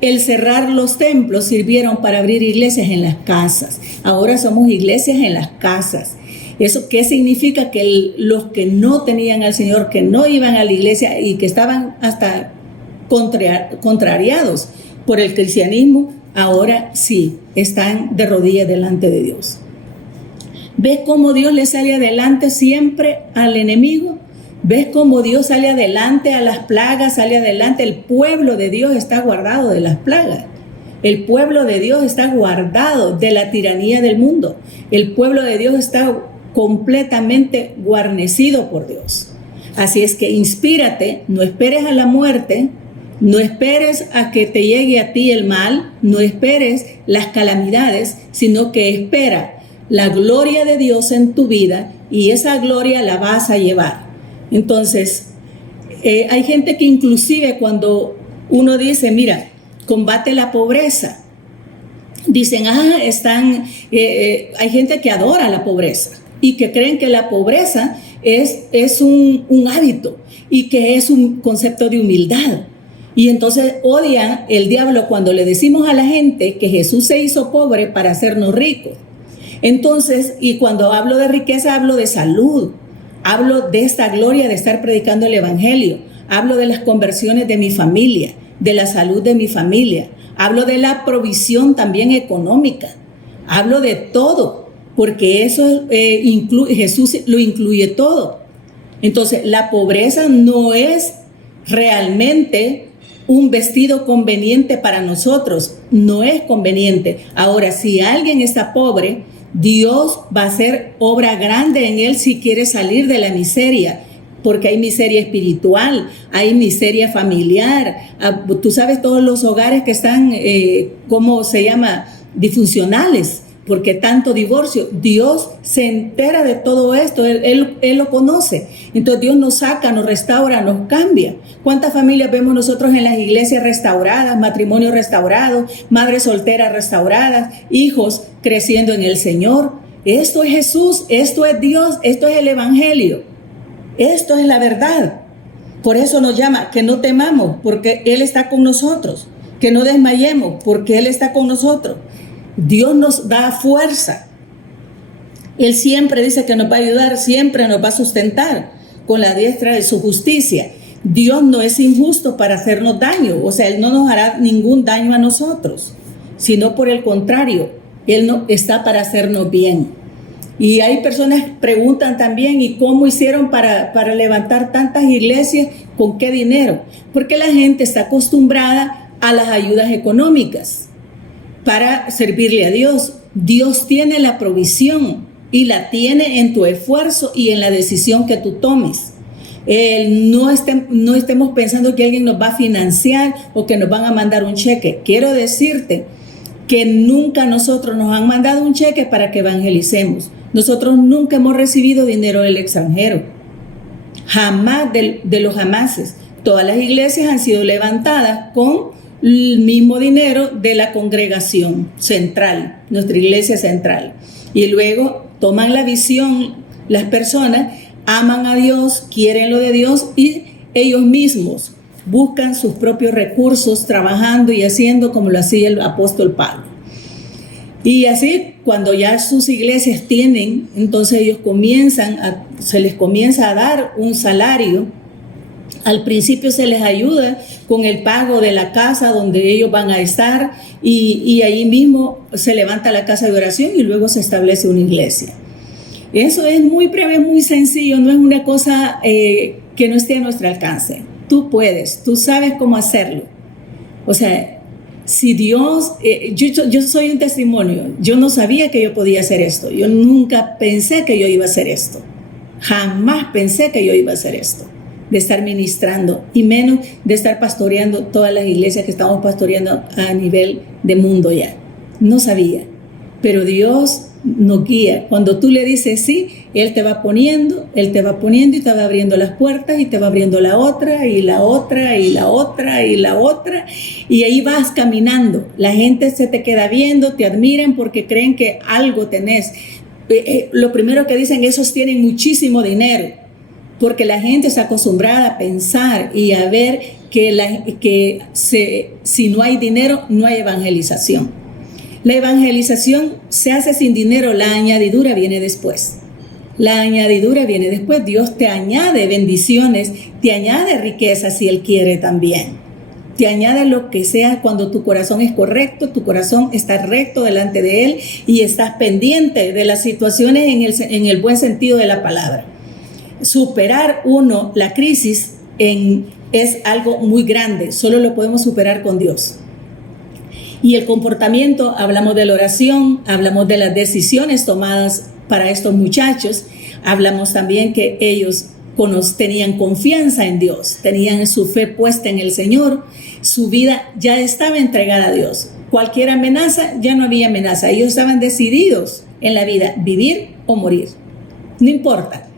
el cerrar los templos sirvieron para abrir iglesias en las casas. Ahora somos iglesias en las casas. ¿Eso qué significa? Que los que no tenían al Señor, que no iban a la iglesia y que estaban hasta contrariados por el cristianismo, ahora sí están de rodillas delante de Dios. ¿Ves cómo Dios le sale adelante siempre al enemigo? ¿Ves cómo Dios sale adelante a las plagas, sale adelante? El pueblo de Dios está guardado de las plagas. El pueblo de Dios está guardado de la tiranía del mundo. El pueblo de Dios está completamente guarnecido por Dios. Así es que inspírate, no esperes a la muerte, no esperes a que te llegue a ti el mal, no esperes las calamidades, sino que espera la gloria de Dios en tu vida y esa gloria la vas a llevar. Entonces, hay gente que inclusive cuando uno dice, mira, combate la pobreza, dicen, hay gente que adora la pobreza. y que creen que la pobreza es un hábito y que es un concepto de humildad. Y entonces odian el diablo cuando le decimos a la gente que Jesús se hizo pobre para hacernos ricos. Entonces, y cuando hablo de riqueza, hablo de salud, hablo de esta gloria de estar predicando el evangelio, hablo de las conversiones de mi familia, de la salud de mi familia, hablo de la provisión también económica, hablo de todo, porque eso Jesús lo incluye todo. Entonces, la pobreza no es realmente un vestido conveniente para nosotros, no es conveniente. Ahora, si alguien está pobre, Dios va a hacer obra grande en él si quiere salir de la miseria, porque hay miseria espiritual, hay miseria familiar. Tú sabes todos los hogares que están, ¿cómo se llama? Disfuncionales, porque tanto divorcio. Dios se entera de todo esto, Él lo conoce. Entonces Dios nos saca, nos restaura, nos cambia. ¿Cuántas familias vemos nosotros en las iglesias restauradas, matrimonios restaurados, madres solteras restauradas, hijos creciendo en el Señor? Esto es Jesús, esto es Dios, esto es el evangelio, esto es la verdad. Por eso nos llama que no temamos, porque Él está con nosotros, que no desmayemos, porque Él está con nosotros. Dios nos da fuerza. Él siempre dice que nos va a ayudar, siempre nos va a sustentar con la diestra de su justicia. Dios no es injusto para hacernos daño, o sea, Él no nos hará ningún daño a nosotros, sino por el contrario, Él no está para hacernos bien. Y hay personas que preguntan también, ¿y cómo hicieron para levantar tantas iglesias? ¿Con qué dinero? Porque la gente está acostumbrada a las ayudas económicas para servirle a Dios. Dios tiene la provisión y la tiene en tu esfuerzo y en la decisión que tú tomes. No estemos pensando que alguien nos va a financiar o que nos van a mandar un cheque. Quiero decirte que nunca nosotros nos han mandado un cheque para que evangelicemos. Nosotros nunca hemos recibido dinero del extranjero. Jamás de los jamases. Todas las iglesias han sido levantadas con el mismo dinero de la congregación central, nuestra iglesia central. Y luego toman la visión, las personas aman a Dios, quieren lo de Dios y ellos mismos buscan sus propios recursos trabajando y haciendo como lo hacía el apóstol Pablo. Y así, cuando ya sus iglesias tienen, entonces ellos se les comienza a dar un salario. Al principio se les ayuda con el pago de la casa donde ellos van a estar y ahí mismo se levanta la casa de oración y luego se establece una iglesia. Eso es muy breve, muy sencillo, no es una cosa que no esté a nuestro alcance. Tú puedes, tú sabes cómo hacerlo. O sea, si Dios, yo soy un testimonio, yo no sabía que yo podía hacer esto, yo nunca pensé que yo iba a hacer esto, jamás pensé que yo iba a hacer esto, de estar ministrando y menos de estar pastoreando todas las iglesias que estamos pastoreando a nivel de mundo ya. No sabía, pero Dios nos guía. Cuando tú le dices sí, Él te va poniendo y te va abriendo las puertas y te va abriendo la otra y la otra y la otra y la otra y ahí vas caminando. La gente se te queda viendo, te admiran porque creen que algo tenés. Lo primero que dicen, esos tienen muchísimo dinero, porque la gente está acostumbrada a pensar y a ver que si no hay dinero, no hay evangelización. La evangelización se hace sin dinero, la añadidura viene después. La añadidura viene después. Dios te añade bendiciones, te añade riqueza si Él quiere también. Te añade lo que sea cuando tu corazón es correcto, tu corazón está recto delante de Él y estás pendiente de las situaciones en el buen sentido de la palabra. Superar la crisis es algo muy grande, solo lo podemos superar con Dios. Y el comportamiento, hablamos de la oración, hablamos de las decisiones tomadas para estos muchachos, hablamos también que ellos tenían confianza en Dios, tenían su fe puesta en el Señor, su vida ya estaba entregada a Dios. Cualquier amenaza, ya no había amenaza, ellos estaban decididos en la vida, vivir o morir, no importa,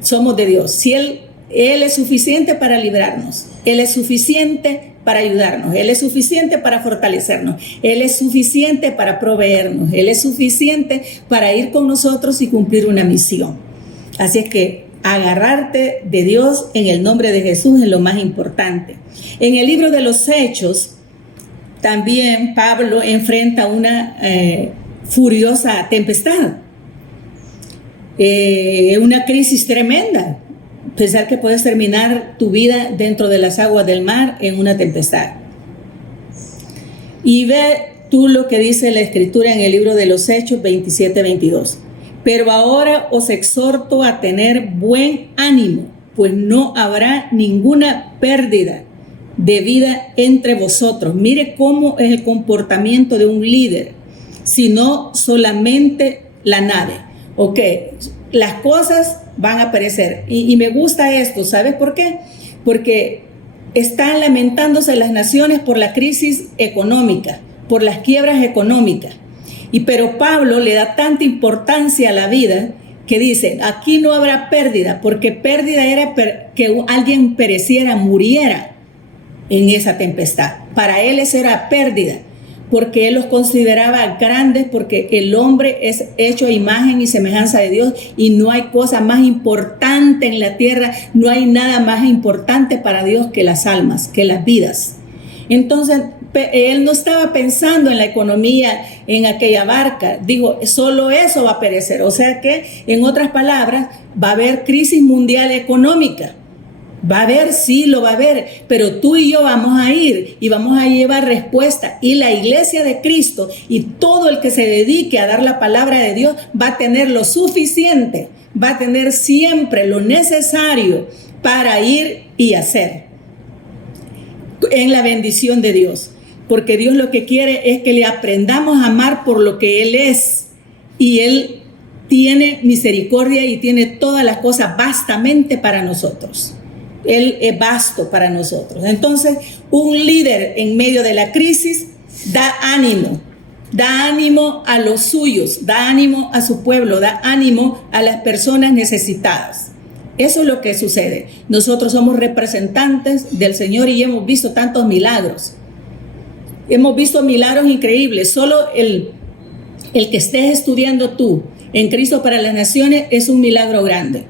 somos de Dios. Si Él es suficiente para librarnos, Él es suficiente para ayudarnos, Él es suficiente para fortalecernos, Él es suficiente para proveernos, Él es suficiente para ir con nosotros y cumplir una misión. Así es que agarrarte de Dios en el nombre de Jesús es lo más importante. En el libro de los Hechos, también Pablo enfrenta una furiosa tempestad, una crisis tremenda. Pensar que puedes terminar tu vida dentro de las aguas del mar en una tempestad. Y ve tú lo que dice la Escritura en el libro de los Hechos 27-22. Pero ahora os exhorto a tener buen ánimo, pues no habrá ninguna pérdida de vida entre vosotros. Mire cómo es el comportamiento de un líder, sino solamente la nave. Ok, las cosas van a perecer. Y me gusta esto, ¿sabes por qué? Porque están lamentándose las naciones por la crisis económica, por las quiebras económicas. Pero Pablo le da tanta importancia a la vida que dice, aquí no habrá pérdida, porque pérdida era que alguien pereciera, muriera en esa tempestad. Para él eso era pérdida, porque él los consideraba grandes, porque el hombre es hecho a imagen y semejanza de Dios y no hay cosa más importante en la tierra, no hay nada más importante para Dios que las almas, que las vidas. Entonces, él no estaba pensando en la economía en aquella barca, digo, solo eso va a perecer. O sea que, en otras palabras, va a haber crisis mundial económica. Va a haber, sí, lo va a haber, pero tú y yo vamos a ir y vamos a llevar respuesta. Y la iglesia de Cristo y todo el que se dedique a dar la palabra de Dios va a tener lo suficiente, va a tener siempre lo necesario para ir y hacer en la bendición de Dios. Porque Dios lo que quiere es que le aprendamos a amar por lo que Él es. Y Él tiene misericordia y tiene todas las cosas vastamente para nosotros. Él es vasto para nosotros. Entonces, un líder en medio de la crisis da ánimo a los suyos, da ánimo a su pueblo, da ánimo a las personas necesitadas. Eso es lo que sucede. Nosotros somos representantes del Señor y hemos visto tantos milagros. Hemos visto milagros increíbles. Solo el que estés estudiando tú en Cristo para las Naciones es un milagro grande.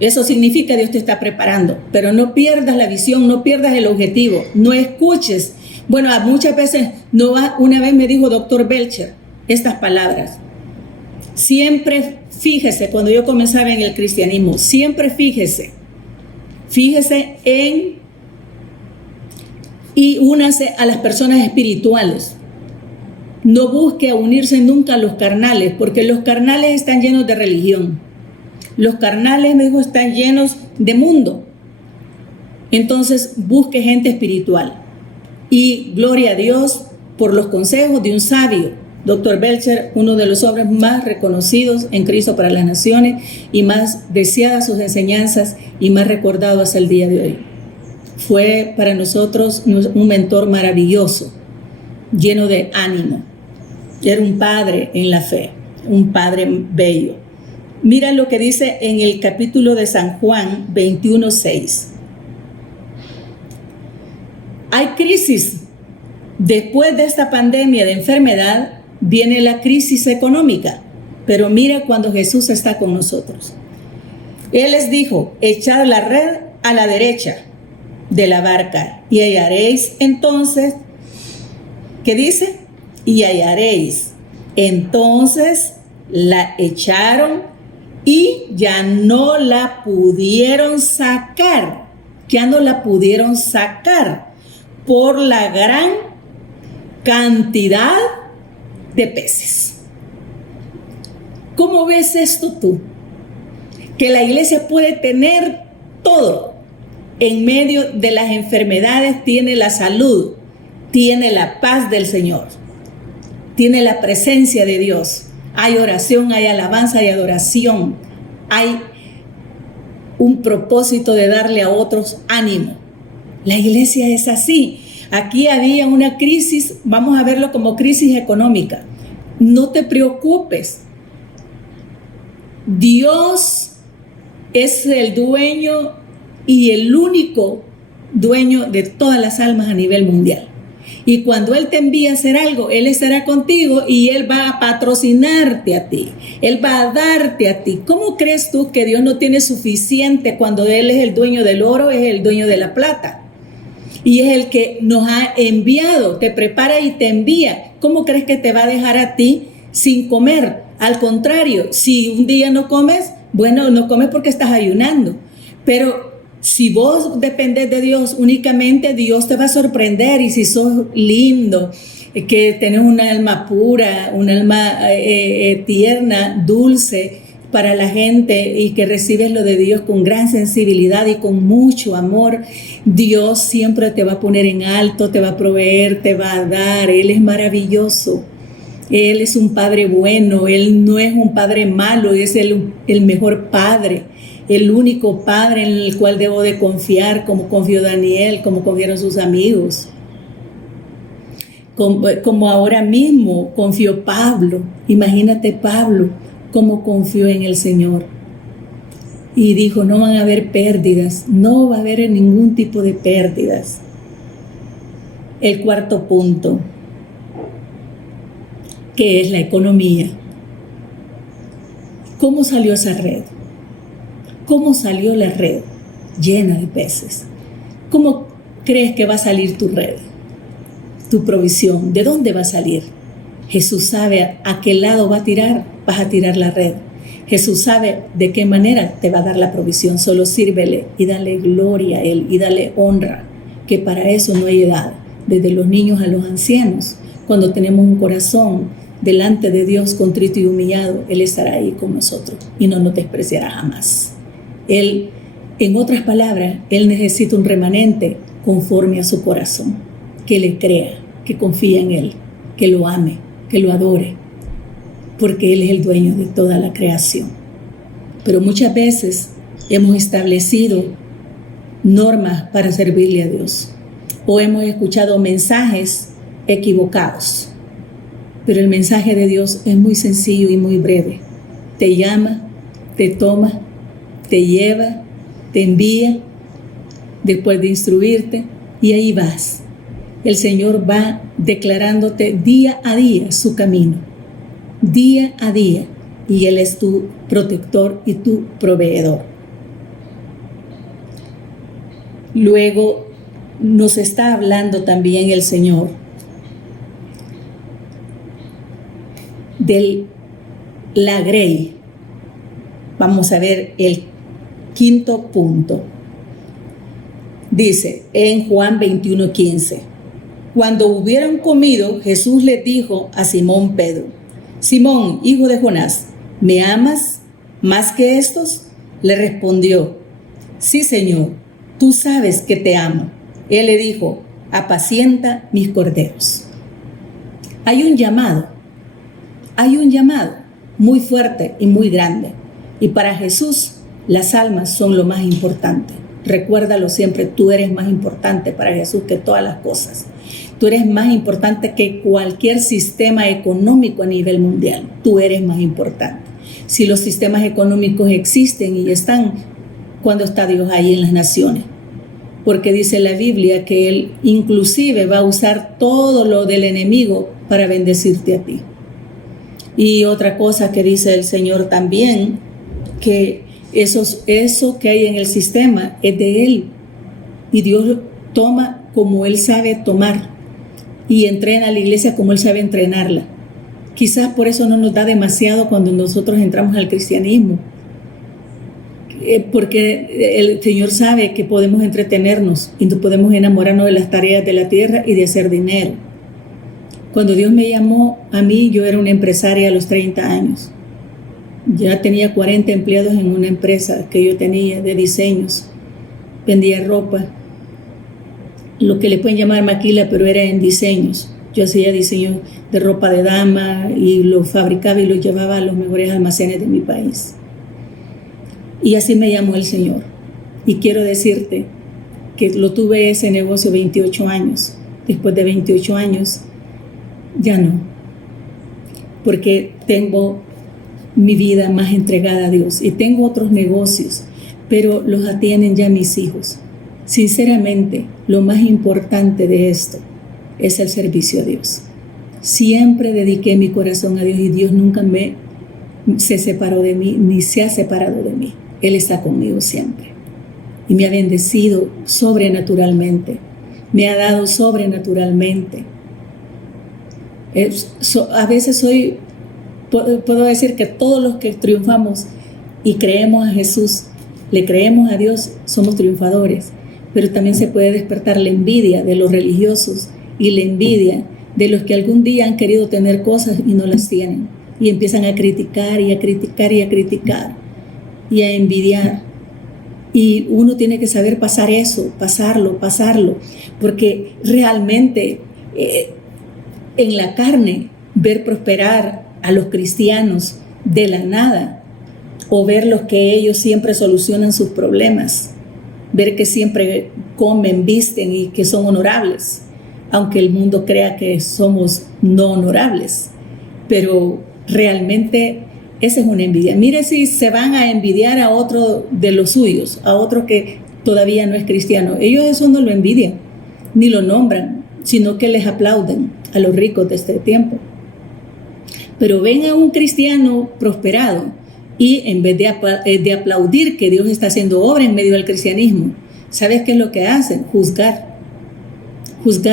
Eso significa que Dios te está preparando, pero no pierdas la visión, no pierdas el objetivo, no escuches. Bueno, muchas veces, una vez me dijo Dr. Belcher estas palabras. Siempre fíjese, cuando yo comenzaba en el cristianismo, siempre fíjese en y únase a las personas espirituales. No busque unirse nunca a los carnales, porque los carnales están llenos de religión. Los carnales, me dijo, están llenos de mundo. Entonces, busque gente espiritual. Y gloria a Dios por los consejos de un sabio, Dr. Belcher, uno de los hombres más reconocidos en Cristo para las Naciones y más deseadas sus enseñanzas y más recordado hasta el día de hoy. Fue para nosotros un mentor maravilloso, lleno de ánimo. Era un padre en la fe, un padre bello. Mira lo que dice en el capítulo de San Juan 21:6. Hay crisis. Después de esta pandemia de enfermedad, viene la crisis económica. Pero mira cuando Jesús está con nosotros. Él les dijo, echad la red a la derecha de la barca y hallaréis entonces, ¿qué dice? Y hallaréis. Entonces la echaron y ya no la pudieron sacar. Ya no la pudieron sacar por la gran cantidad de peces. ¿Cómo ves esto tú? Que la iglesia puede tener todo. En medio de las enfermedades tiene la salud, tiene la paz del Señor, tiene la presencia de Dios. Hay oración, hay alabanza, hay adoración, hay un propósito de darle a otros ánimo. La iglesia es así. Aquí había una crisis, vamos a verlo como crisis económica. No te preocupes. Dios es el dueño y el único dueño de todas las almas a nivel mundial. Y cuando Él te envía a hacer algo, Él estará contigo y Él va a patrocinarte a ti. Él va a darte a ti. ¿Cómo crees tú que Dios no tiene suficiente cuando Él es el dueño del oro, es el dueño de la plata? Y es el que nos ha enviado, te prepara y te envía. ¿Cómo crees que te va a dejar a ti sin comer? Al contrario, si un día no comes, bueno, no comes porque estás ayunando. Pero si vos dependes de Dios únicamente, Dios te va a sorprender. Y si sos lindo, que tenés un alma pura, un alma tierna, dulce para la gente y que recibes lo de Dios con gran sensibilidad y con mucho amor, Dios siempre te va a poner en alto, te va a proveer, te va a dar. Él es maravilloso. Él es un padre bueno, Él no es un padre malo, es el mejor padre, el único padre en el cual debo de confiar, como confió Daniel, como confiaron sus amigos. Como ahora mismo confió Pablo. Imagínate Pablo, cómo confió en el Señor. Y dijo, no van a haber pérdidas, no va a haber ningún tipo de pérdidas. El cuarto punto, que es la economía. ¿Cómo salió esa red? ¿Cómo salió la red? Llena de peces. ¿Cómo crees que va a salir tu red? Tu provisión, ¿de dónde va a salir? Jesús sabe a qué lado vas a tirar la red. Jesús sabe de qué manera te va a dar la provisión. Solo sírvele y dale gloria a Él y dale honra, que para eso no hay edad, desde los niños a los ancianos. Cuando tenemos un corazón delante de Dios contrito y humillado, Él estará ahí con nosotros y no nos despreciará jamás. Él, en otras palabras, Él necesita un remanente conforme a su corazón, que le crea, que confíe en Él, que lo ame, que lo adore, porque Él es el dueño de toda la creación. Pero muchas veces hemos establecido normas para servirle a Dios o hemos escuchado mensajes equivocados. Pero el mensaje de Dios es muy sencillo y muy breve. Te llama, te toma, te lleva, te envía, después de instruirte, y ahí vas. El Señor va declarándote día a día su camino, día a día, y Él es tu protector y tu proveedor. Luego nos está hablando también el Señor de la grey. Vamos a ver el quinto punto. Dice en Juan 21:15: Cuando hubieron comido, Jesús les dijo a Simón Pedro: Simón, hijo de Jonás, ¿me amas más que estos? Le respondió: Sí, Señor, tú sabes que te amo. Él le dijo: apacienta mis corderos. Hay un llamado muy fuerte y muy grande. Y para Jesús, las almas son lo más importante. Recuérdalo siempre, tú eres más importante para Jesús que todas las cosas. Tú eres más importante que cualquier sistema económico a nivel mundial. Tú eres más importante. Si los sistemas económicos existen y están, ¿cuándo está Dios ahí en las naciones? Porque dice la Biblia que Él inclusive va a usar todo lo del enemigo para bendecirte a ti. Y otra cosa que dice el Señor también, que eso que hay en el sistema es de Él. Y Dios toma como Él sabe tomar y entrena a la iglesia como Él sabe entrenarla. Quizás por eso no nos da demasiado cuando nosotros entramos al cristianismo, porque el Señor sabe que podemos entretenernos y nos podemos enamorarnos de las tareas de la tierra y de hacer dinero. Cuando Dios me llamó a mí, yo era una empresaria a los 30 años. Ya tenía 40 empleados en una empresa que yo tenía de diseños. Vendía ropa, lo que le pueden llamar maquila, pero era en diseños. Yo hacía diseño de ropa de dama y lo fabricaba y lo llevaba a los mejores almacenes de mi país. Y así me llamó el Señor. Y quiero decirte que lo tuve ese negocio 28 años. Después de 28 años, ya no. Porque tengo mi vida más entregada a Dios. Y tengo otros negocios, pero los atienden ya mis hijos. Sinceramente, lo más importante de esto es el servicio a Dios. Siempre dediqué mi corazón a Dios y Dios nunca se separó de mí, ni se ha separado de mí. Él está conmigo siempre. Y me ha bendecido sobrenaturalmente. Me ha dado sobrenaturalmente. A veces puedo decir que todos los que triunfamos y creemos a Jesús, le creemos a Dios, somos triunfadores. Pero también se puede despertar la envidia de los religiosos y la envidia de los que algún día han querido tener cosas y no las tienen. Y empiezan a criticar y a criticar y a criticar y a envidiar. Y uno tiene que saber pasar eso, pasarlo, porque realmente en la carne ver prosperar a los cristianos de la nada, o ver los que ellos siempre solucionan sus problemas, ver que siempre comen, visten y que son honorables, aunque el mundo crea que somos no honorables, pero realmente esa es una envidia. Mire si se van a envidiar a otro de los suyos, a otro que todavía no es cristiano. Ellos eso no lo envidian, ni lo nombran, sino que les aplauden a los ricos de este tiempo. Pero ven a un cristiano prosperado y en vez de aplaudir que Dios está haciendo obra en medio del cristianismo, ¿sabes qué es lo que hacen? Juzgar,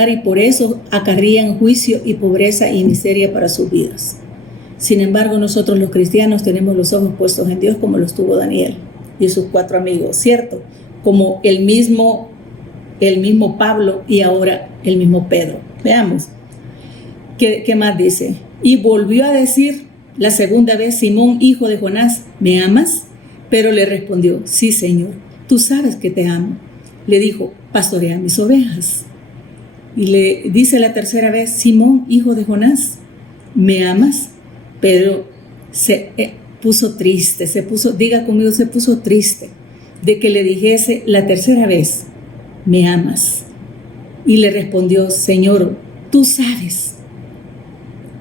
y por eso acarrían juicio y pobreza y miseria para sus vidas. Sin embargo, nosotros los cristianos tenemos los ojos puestos en Dios, como los tuvo Daniel y sus 4 amigos, ¿cierto? Como el mismo Pablo y ahora el mismo Pedro. Veamos, ¿qué más dice? Y volvió a decir la segunda vez: Simón, hijo de Jonás, ¿me amas? Pero le respondió: sí, Señor, tú sabes que te amo. Le dijo: pastorea mis ovejas. Y le dice la tercera vez: Simón, hijo de Jonás, ¿me amas? Pedro se puso triste, se puso triste de que le dijese la tercera vez: ¿me amas? Y le respondió: Señor, tú sabes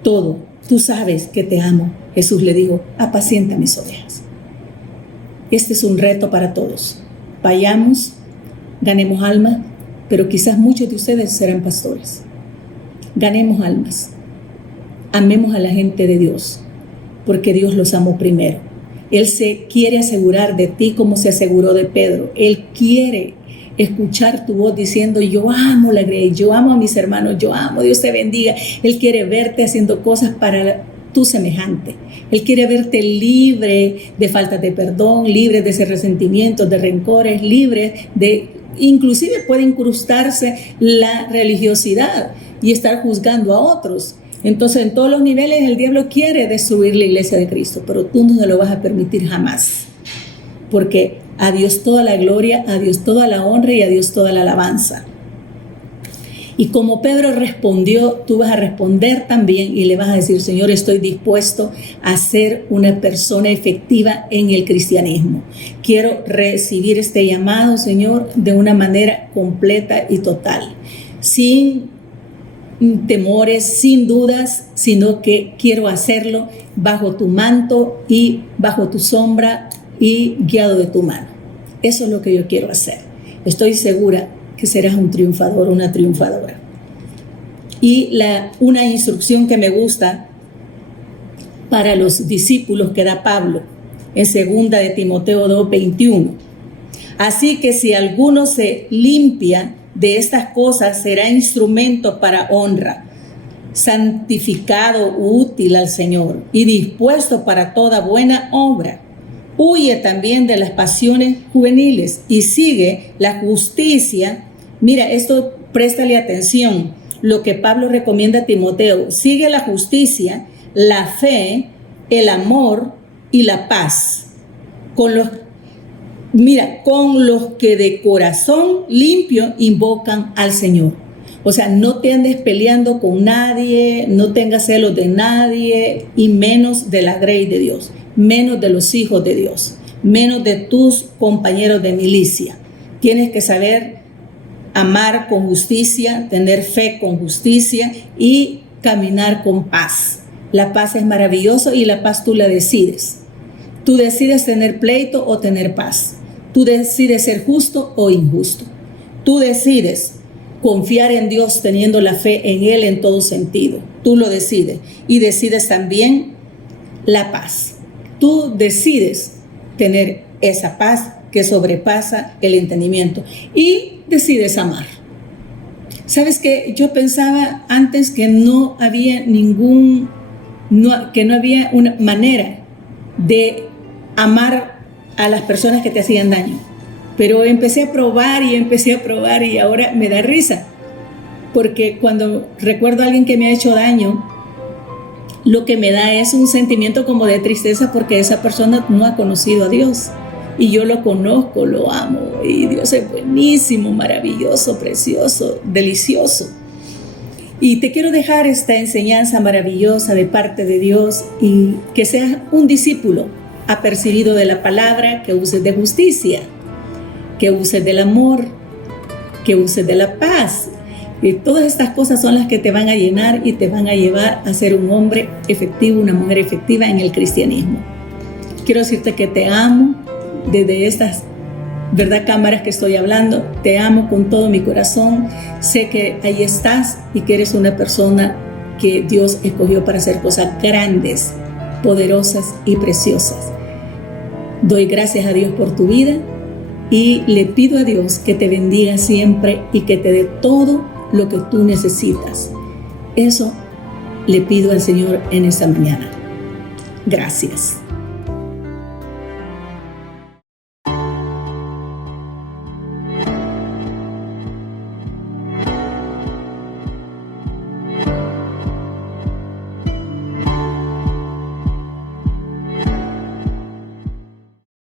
todo, tú sabes que te amo. Jesús le dijo: apacienta mis ovejas. Este es un reto para todos. Vayamos, ganemos almas, pero quizás muchos de ustedes serán pastores. Ganemos almas. Amemos a la gente de Dios, porque Dios los amó primero. Él se quiere asegurar de ti como se aseguró de Pedro. Él quiere escuchar tu voz diciendo: yo amo la Grey, yo amo a mis hermanos, yo amo, Dios te bendiga. Él quiere verte haciendo cosas para tu semejante. Él quiere verte libre de falta de perdón, libre de ese resentimiento, de rencores, libre de... Inclusive puede incrustarse la religiosidad y estar juzgando a otros. Entonces, en todos los niveles el diablo quiere destruir la iglesia de Cristo, pero tú no se lo vas a permitir jamás, porque a Dios toda la gloria, a Dios toda la honra y a Dios toda la alabanza. Y como Pedro respondió, tú vas a responder también y le vas a decir: Señor, estoy dispuesto a ser una persona efectiva en el cristianismo. Quiero recibir este llamado, Señor, de una manera completa y total, sin temores, sin dudas, sino que quiero hacerlo bajo tu manto y bajo tu sombra y guiado de tu mano. Eso es lo que yo quiero hacer. Estoy segura que serás un triunfador, una triunfadora. Y una instrucción que me gusta para los discípulos que da Pablo en 2 de Timoteo 2:21. Así que si alguno se limpia de estas cosas, será instrumento para honra, santificado, útil al Señor y dispuesto para toda buena obra. Huye también de las pasiones juveniles y sigue la justicia. Mira, esto, préstale atención, lo que Pablo recomienda a Timoteo: sigue la justicia, la fe, el amor y la paz con los que de corazón limpio invocan al Señor. O sea, no te andes peleando con nadie, no tengas celos de nadie, y menos de la grey de Dios, menos de los hijos de Dios, menos de tus compañeros de milicia. Tienes que saber amar con justicia, tener fe con justicia y caminar con paz. La paz es maravillosa y la paz tú la decides. Tú decides tener pleito o tener paz. Tú decides ser justo o injusto. Tú decides confiar en Dios teniendo la fe en Él en todo sentido. Tú lo decides. Y decides también la paz. Tú decides tener esa paz que sobrepasa el entendimiento. Y decides amar. ¿Sabes qué? Yo pensaba antes que no había una manera de amar a las personas que te hacían daño. Pero empecé a probar y ahora me da risa. Porque cuando recuerdo a alguien que me ha hecho daño, lo que me da es un sentimiento como de tristeza porque esa persona no ha conocido a Dios. Y yo lo conozco, lo amo. Y Dios es buenísimo, maravilloso, precioso, delicioso. Y te quiero dejar esta enseñanza maravillosa de parte de Dios y que seas un discípulo apercibido de la palabra, que uses de justicia, que uses del amor, que uses de la paz. Y todas estas cosas son las que te van a llenar y te van a llevar a ser un hombre efectivo, una mujer efectiva en el cristianismo. Quiero decirte que te amo desde estas, ¿verdad?, cámaras que estoy hablando. Te amo con todo mi corazón. Sé que ahí estás y que eres una persona que Dios escogió para hacer cosas grandes, poderosas y preciosas. Doy gracias a Dios por tu vida y le pido a Dios que te bendiga siempre y que te dé todo lo que tú necesitas. Eso le pido al Señor en esta mañana. Gracias.